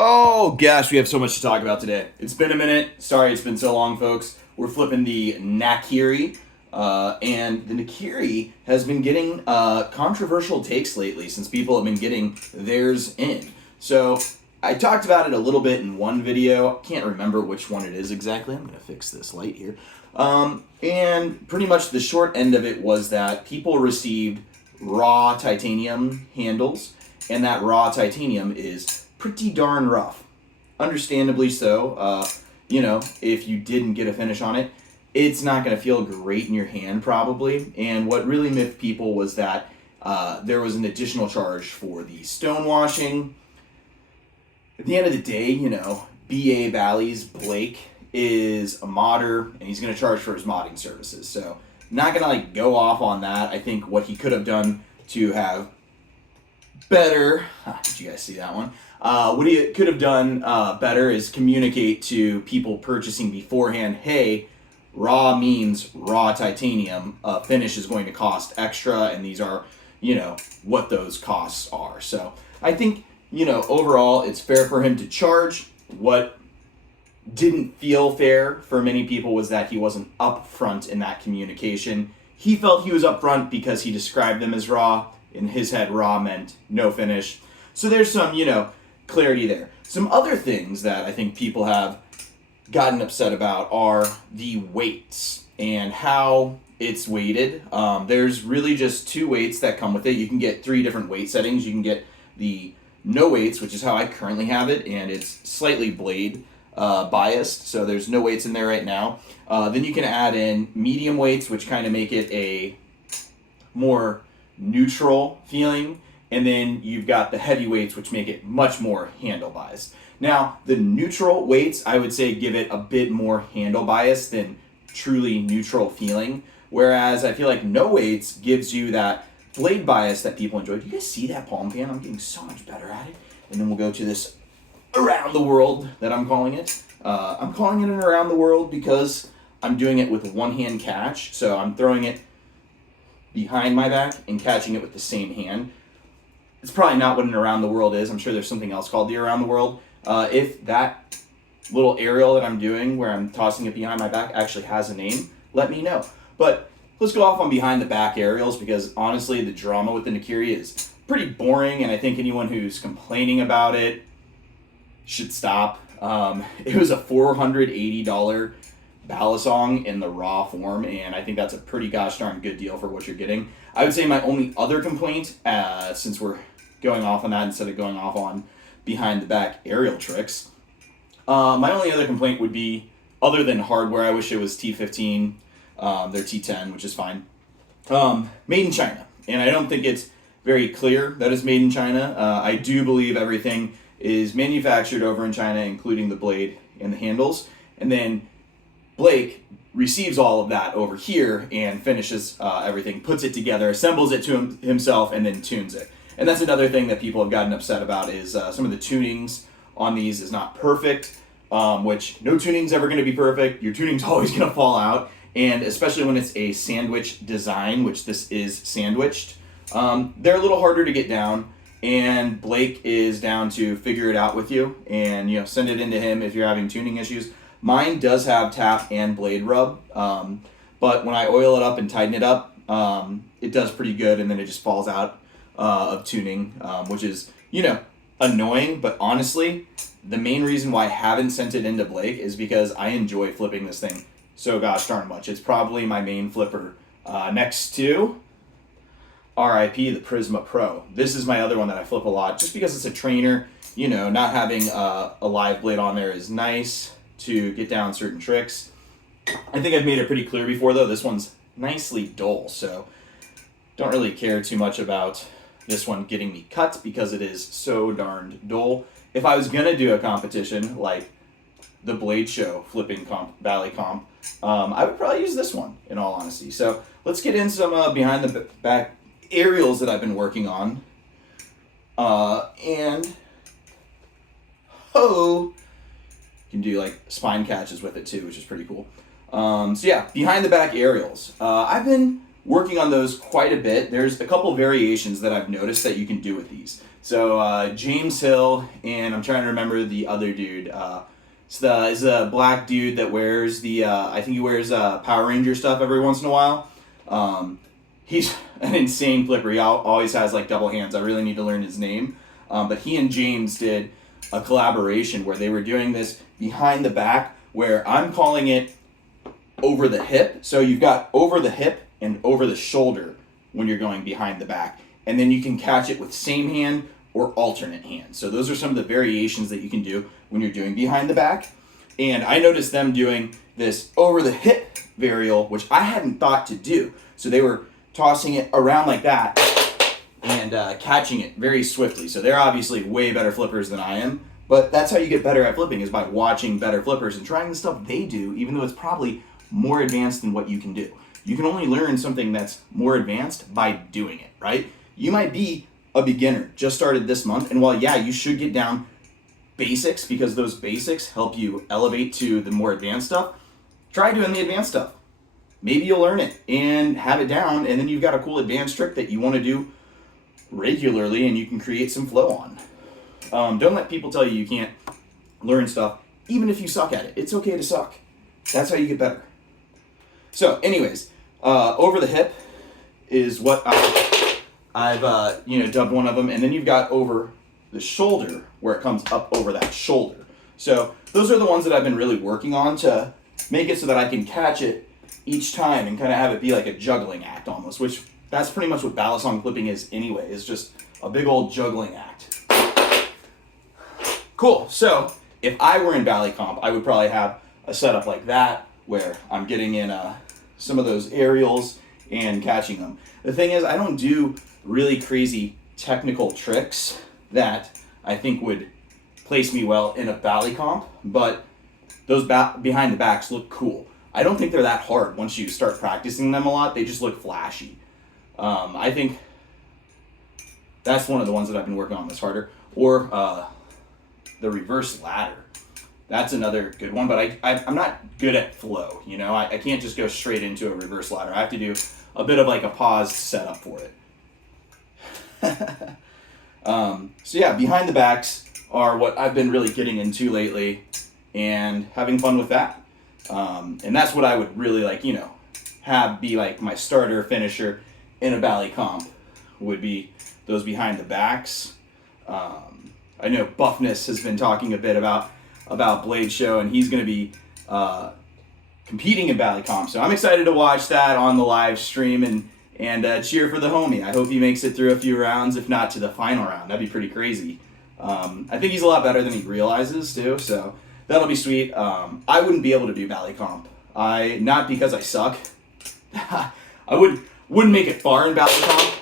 Oh gosh, we have so much to talk about today. It's been a minute. Sorry it's been so long, folks. We're flipping the Nakiri, and the Nakiri has been getting controversial takes lately since people have been getting theirs in. So I talked about it a little bit in one video. Can't remember which one it is exactly. I'm going to fix this light here. And pretty much the short end of it was that people received raw titanium handles, and that raw titanium is pretty darn rough. Understandably so. If you didn't get a finish on it, it's not going to feel great in your hand probably. And what really miffed people was that there was an additional charge for the stone washing. At the end of the day, BA Balis Blake is a modder, and he's going to charge for his modding services. So not going to go off on that. I think what he could have done to have better, did you guys see that one? What he could have done better is communicate to people purchasing beforehand, hey, raw means raw titanium, finish is going to cost extra, and these are, what those costs are. So I think, overall it's fair for him to charge. What didn't feel fair for many people was that he wasn't upfront in that communication. He felt he was upfront because he described them as raw. In his head, raw meant no finish. So there's some, clarity there. Some other things that I think people have gotten upset about are the weights and how it's weighted. There's really just two weights that come with it. You can get 3 different weight settings. You can get the no weights, which is how I currently have it, and it's slightly blade biased, so there's no weights in there right now. Then you can add in medium weights, which kind of make it a more neutral feeling, and then you've got the heavy weights, which make it much more handle biased. Now, the neutral weights, I would say, give it a bit more handle bias than truly neutral feeling, whereas I feel like no weights gives you that blade bias that people enjoy. Do you guys see that palm fan? I'm getting so much better at it. And then we'll go to this around the world that I'm calling it. I'm calling it an around the world because I'm doing it with a one-hand catch, so I'm throwing it behind my back and catching it with the same hand. It's probably not what an around the world is. I'm sure there's something else called the around the world. If that little aerial that I'm doing where I'm tossing it behind my back actually has a name, let me know. But let's go off on behind the back aerials because honestly the drama with the Nakiri is pretty boring, and I think anyone who's complaining about it should stop. It was a $480 Balisong in the raw form, and I think that's a pretty gosh darn good deal for what you're getting. I would say my only other complaint, since we're going off on that instead of going off on behind the back aerial tricks, my only other complaint would be, other than hardware, I wish it was T15, their T10, which is fine. Made in China, and I don't think it's very clear that it's made in China. I do believe everything is manufactured over in China, including the blade and the handles, and then Blake receives all of that over here and finishes everything, puts it together, assembles it to himself, and then tunes it. And that's another thing that people have gotten upset about is some of the tunings on these is not perfect, which no tuning's ever going to be perfect. Your tuning's always going to fall out, and especially when it's a sandwich design, which this is sandwiched, they're a little harder to get down, and Blake is down to figure it out with you and send it into him if you're having tuning issues. Mine does have tap and blade rub, but when I oil it up and tighten it up, it does pretty good, and then it just falls out of tuning, which is, annoying. But honestly, the main reason why I haven't sent it into Blake is because I enjoy flipping this thing so gosh darn much. It's probably my main flipper next to RIP, the Prisma Pro. This is my other one that I flip a lot just because it's a trainer. Not having a live blade on there is nice to get down certain tricks. I think I've made it pretty clear before though, this one's nicely dull, so don't really care too much about this one getting me cut because it is so darned dull. If I was gonna do a competition like the Blade Show flipping comp, Bali comp, I would probably use this one in all honesty. So let's get in some behind the back aerials that I've been working on. And you can do like spine catches with it too, which is pretty cool. So yeah, behind the back aerials. I've been working on those quite a bit. There's a couple variations that I've noticed that you can do with these. So James Hill, and I'm trying to remember the other dude. It's a black dude that wears the, I think he wears Power Ranger stuff every once in a while. He's an insane flipper. He always has like double hands. I really need to learn his name. But he and James did a collaboration where they were doing this behind the back, where I'm calling it over the hip. So you've got over the hip and over the shoulder when you're going behind the back. And then you can catch it with same hand or alternate hand. So those are some of the variations that you can do when you're doing behind the back. And I noticed them doing this over the hip varial, which I hadn't thought to do. So they were tossing it around like that and catching it very swiftly. So they're obviously way better flippers than I am. But that's how you get better at flipping, is by watching better flippers and trying the stuff they do, even though it's probably more advanced than what you can do. You can only learn something that's more advanced by doing it, right? You might be a beginner, just started this month, and while yeah, you should get down basics because those basics help you elevate to the more advanced stuff, try doing the advanced stuff. Maybe you'll learn it and have it down, and then you've got a cool advanced trick that you want to do regularly and you can create some flow on. Don't let people tell you you can't learn stuff, even if you suck at it. It's okay to suck. That's how you get better. So anyways, over the hip is what I've dubbed one of them, and then you've got over the shoulder where it comes up over that shoulder. So those are the ones that I've been really working on to make it so that I can catch it each time and kind of have it be like a juggling act almost, which that's pretty much what balisong flipping is anyway, is just a big old juggling act. Cool, so if I were in Bali comp, I would probably have a setup like that where I'm getting in some of those aerials and catching them. The thing is, I don't do really crazy technical tricks that I think would place me well in a Bali comp, but those behind the backs look cool. I don't think they're that hard once you start practicing them a lot. They just look flashy. I think that's one of the ones that I've been working on that's harder. Or the reverse ladder. That's another good one, but I'm not good at flow, you know? I can't just go straight into a reverse ladder. I have to do a bit of like a paused setup for it. So yeah, behind the backs are what I've been really getting into lately and having fun with that. And that's what I would really like, you know, have be like my starter finisher in a Bali comp would be those behind the backs. I know Buffness has been talking a bit about Blade Show, and he's going to be competing in Bali comp. So I'm excited to watch that on the live stream and cheer for the homie. I hope he makes it through a few rounds, if not to the final round. That'd be pretty crazy. I think he's a lot better than he realizes too, so that'll be sweet. I wouldn't be able to do Bali comp. Not because I suck. I wouldn't make it far in Bali comp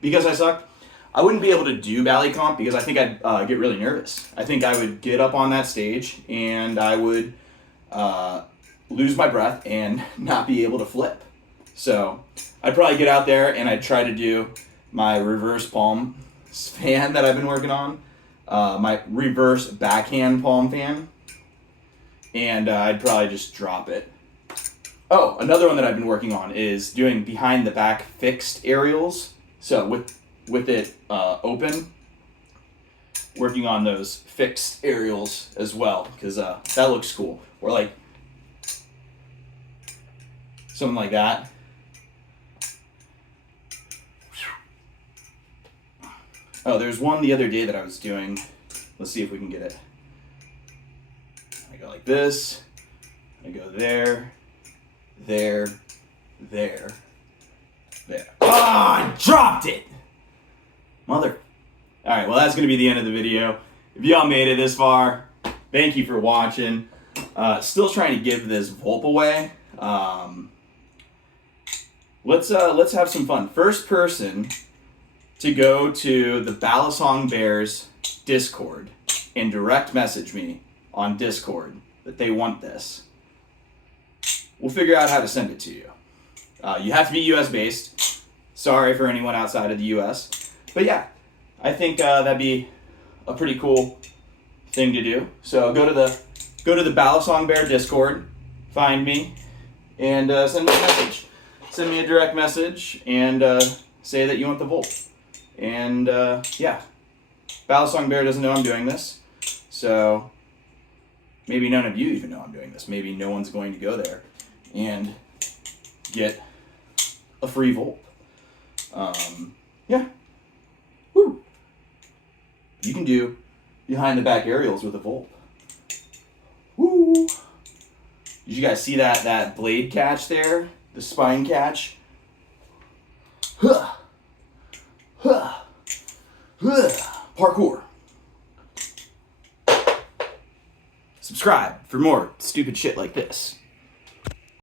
because I suck. I wouldn't be able to do Bali comp because I think I'd get really nervous. I think I would get up on that stage and I would lose my breath and not be able to flip. So I'd probably get out there and I'd try to do my reverse palm fan that I've been working on, my reverse backhand palm fan, and I'd probably just drop it. Oh, another one that I've been working on is doing behind the back fixed aerials. So with it open, working on those fixed aerials as well, because that looks cool. Or like something like that. Oh, there's one the other day that I was doing. Let's see if we can get it. I go like this. I go there, there, there, there. Ah, I dropped it! Mother. Alright, well that's going to be the end of the video. If y'all made it this far, thank you for watching. Still trying to give this Vulp away. Let's have some fun. First person to go to the Balisong Bears Discord and direct message me on Discord that they want this. We'll figure out how to send it to you. You have to be US based. Sorry for anyone outside of the US. But yeah, I think that'd be a pretty cool thing to do. So go to the Balisong Bear Discord, find me, and send me a message. send me a direct message and say that you want the Vulp. And yeah, Balisong Bear doesn't know I'm doing this, so maybe none of you even know I'm doing this. Maybe no one's going to go there and get a free Vulp. Yeah. Woo. You can do behind the back aerials with a Vulp. Woo. Did you guys see that blade catch there? The spine catch? Huh. Huh. Huh. Parkour. Subscribe for more stupid shit like this.